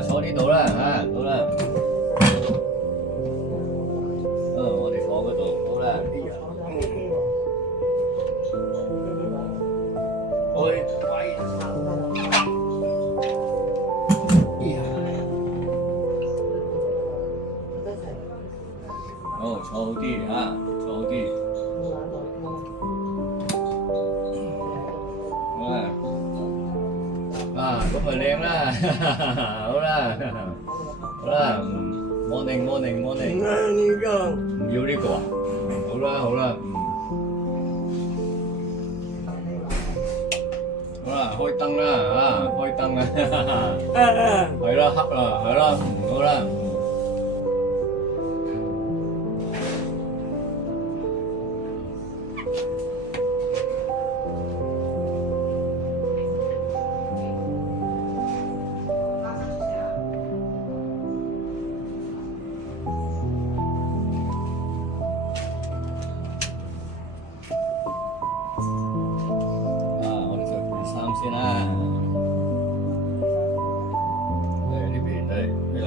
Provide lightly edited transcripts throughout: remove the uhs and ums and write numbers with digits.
坐呢度啦嚇，好啦。我哋坐嗰度，好啦。開位。好，坐好啲嚇，坐好啲。好啦。咁咪靚啦，好啦，好啦，morning。唔要呢個啊？好啦，好啦，開燈啦嚇，開燈啦，係啦，黑啦，係啦，好啦。先啦，呢邊係啦。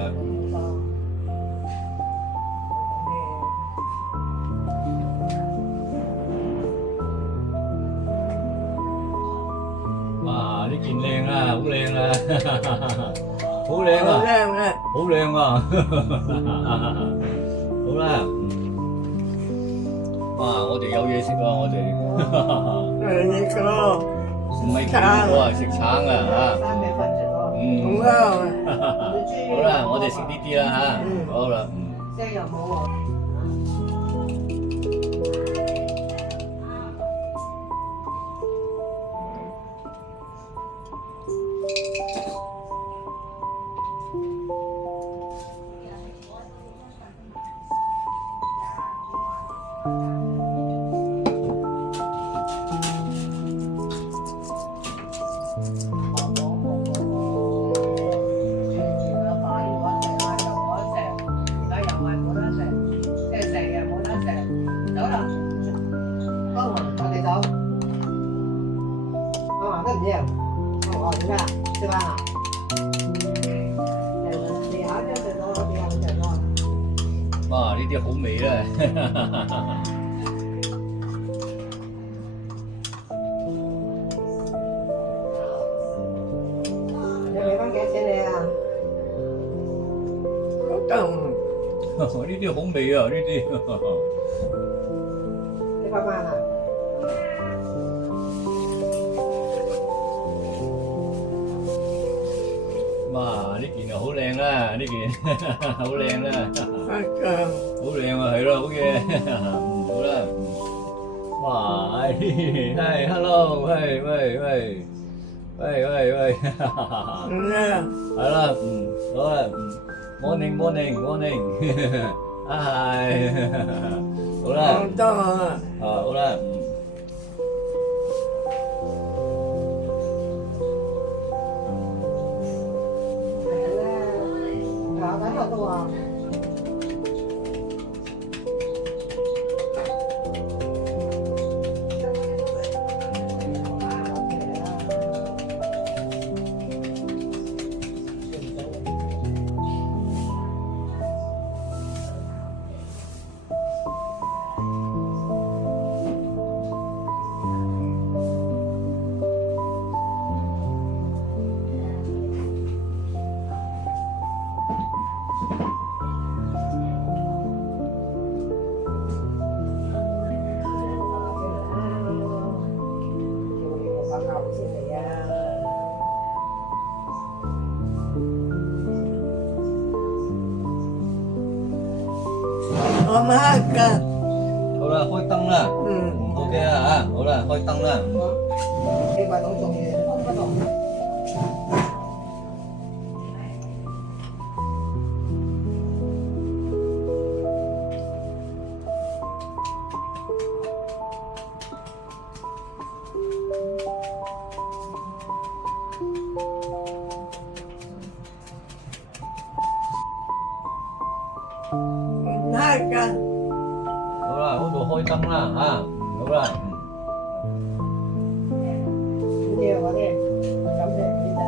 哇！呢件靚啊，好靚啊，好靚啊，好靚啊，好啦。哇！我哋有嘢食啊，我哋。唔係見過啊，食橙啊嚇。好啦，我哋食呢啲啦嚇。好啦。即係又冇喎。哇！呢啲好味啦！你俾翻幾多錢你啊？呢啲好味啊！呢啲。你8萬啊？哇！呢件又好靚啦，呢件好靚啦，好靚啊，係咯，好嘢，好啦，哇！係，hello，喂，係啦，好啦，morning，係，好啦，好啦。我唔黑㗎。好啦，開燈啦。OK 啦嚇，好啦，開燈啦。你話我做嘢嗰度。好啦，嗰度開燈啦嚇，好啦。呢啲我啲感謝幾仔。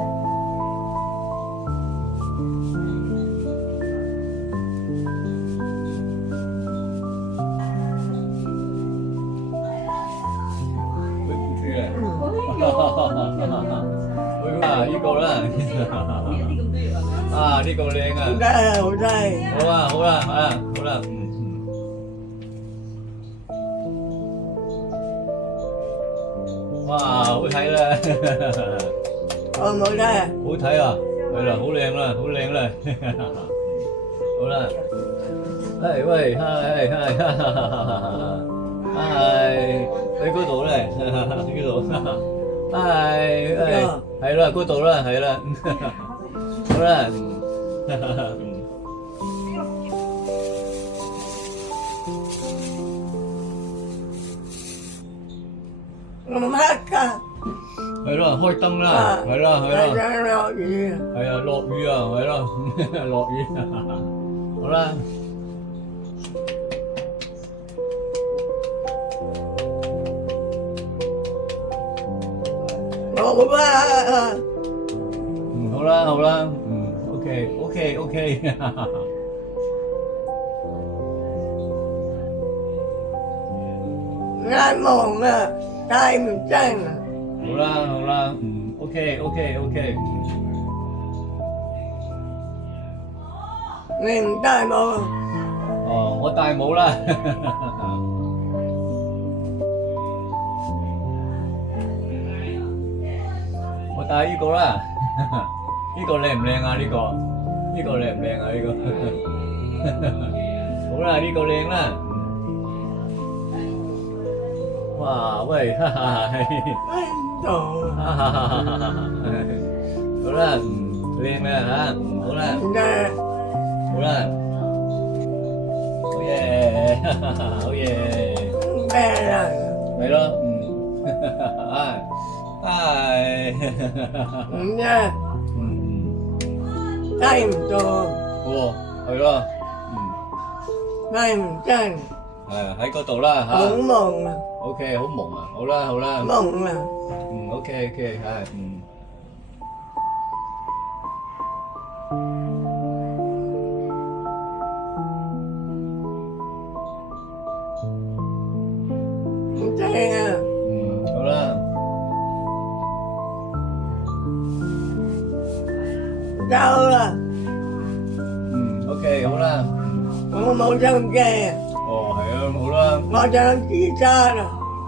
呢個啦，啊呢個靚啊，真係好真係。好啦好啦啊好啦，哇好睇啦，好唔好睇啊？好睇啊，係啦，好靚啦，好靚啦，好啦，喂喂，係係，係喺嗰度咧，呢度，係係啦，嗰度啦，係啦，好啦。咁黑㗎。係咯，開燈啦，係啦係啦，係落雨。係啊，落雨啊，係咯，落雨，好啦。好啊。好啦好啦，OK OK OK，眼蒙啊，睇唔真啊。好啦好啦，OK OK OK，你唔戴帽？哦，我戴帽啦。我戴呢個啦，呢個靚唔靚啊？呢個靚唔靚啊？呢個好啦，呢個靚啦。哇喂，哈哈，喺度。好啦，靚啦嚇，好啦，好啦，好嘢，好嘢，咩啦？係咯，唉，唔啫，睇唔到，哦，係咯，睇唔真，係喺嗰度啦好嚇蒙啊， ，OK，好蒙啊，好啦好啦，蒙啊， OK OK，係，唔正啊，好啦，走啦， OK，好啦，我冇心機啊，哦係啊，好啦，我想自殺啦，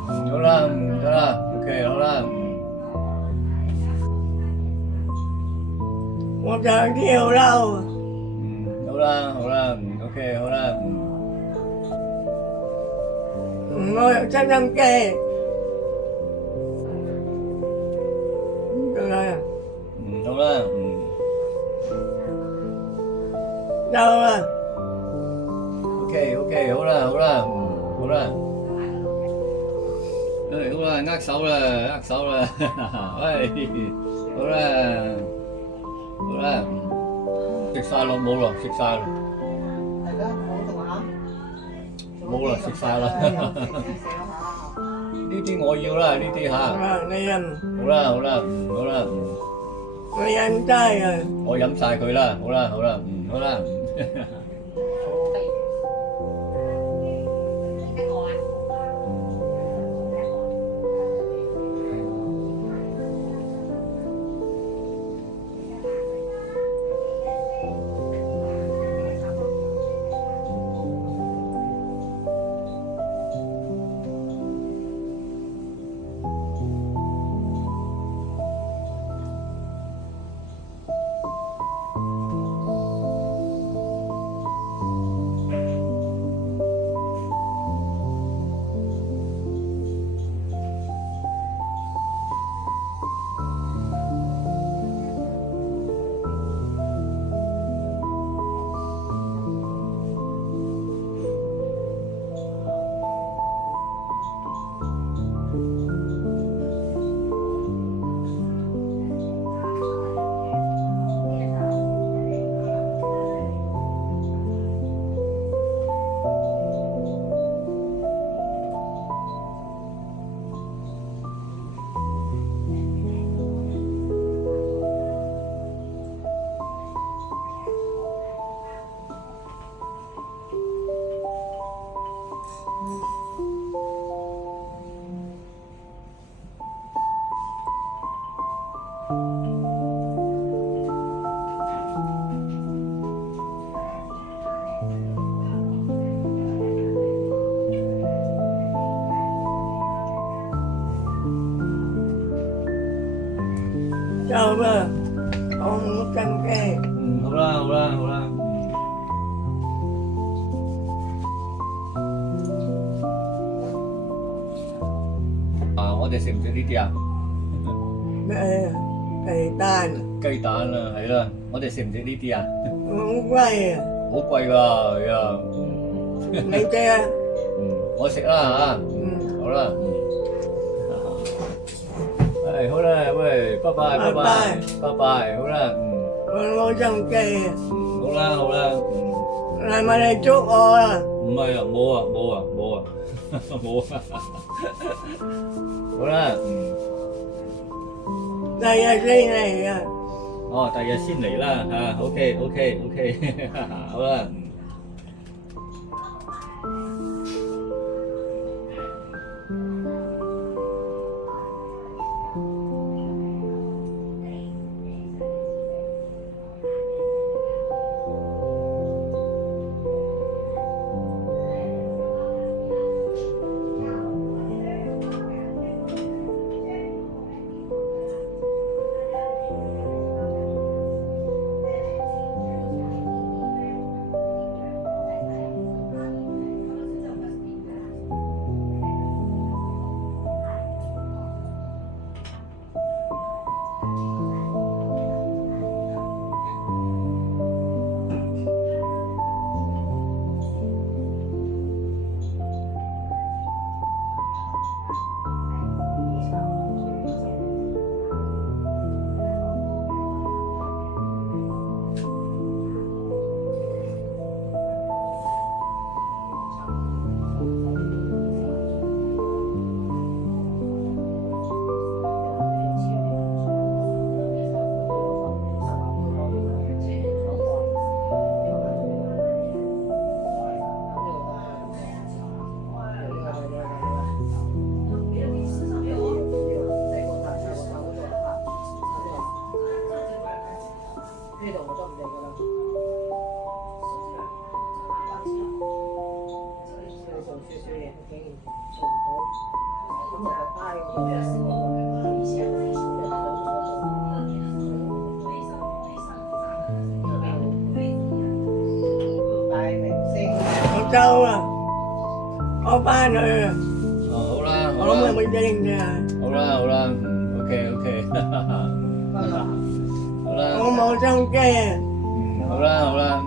好啦，得啦，OK，好啦，我想跳樓啊，好啦好啦，OK，好啦，我有真心機，點解啊？好啦，走啦， OK OK，好啦好啦，好啦，好啦，握手啦，握手啦，喂，好啦，好啦，食晒咯，冇咯，食晒咯，係咯，冇同啊，冇啦，食晒啦，呢啲我要啦，呢啲嚇，你飲，好啦好啦，好啦，你飲齋啊，我飲晒佢啦，好啦好啦，好啦。就啊，我冇心機。好啦好啦好啦。我哋食唔食呢啲啊？咩雞蛋？雞蛋啊，係啦，我哋食唔食呢啲啊？好貴啊！好貴㗎，係啊。你食啊？我食啦嚇。好啦。好啦，喂，拜拜拜拜拜拜，好啦。我冇心機啊！好啦好啦。係咪你捉我啊？唔係啊，冇啊冇啊冇啊冇啊。好啦。第日先嚟啊！哦，第日先嚟啦嚇，OK OK OK， 好啦。我走啦，我翻去啊！好啦我諗有冇應㗎？好啦好啦，OK OK， 好啦。我冇心機啊！好啦好啦。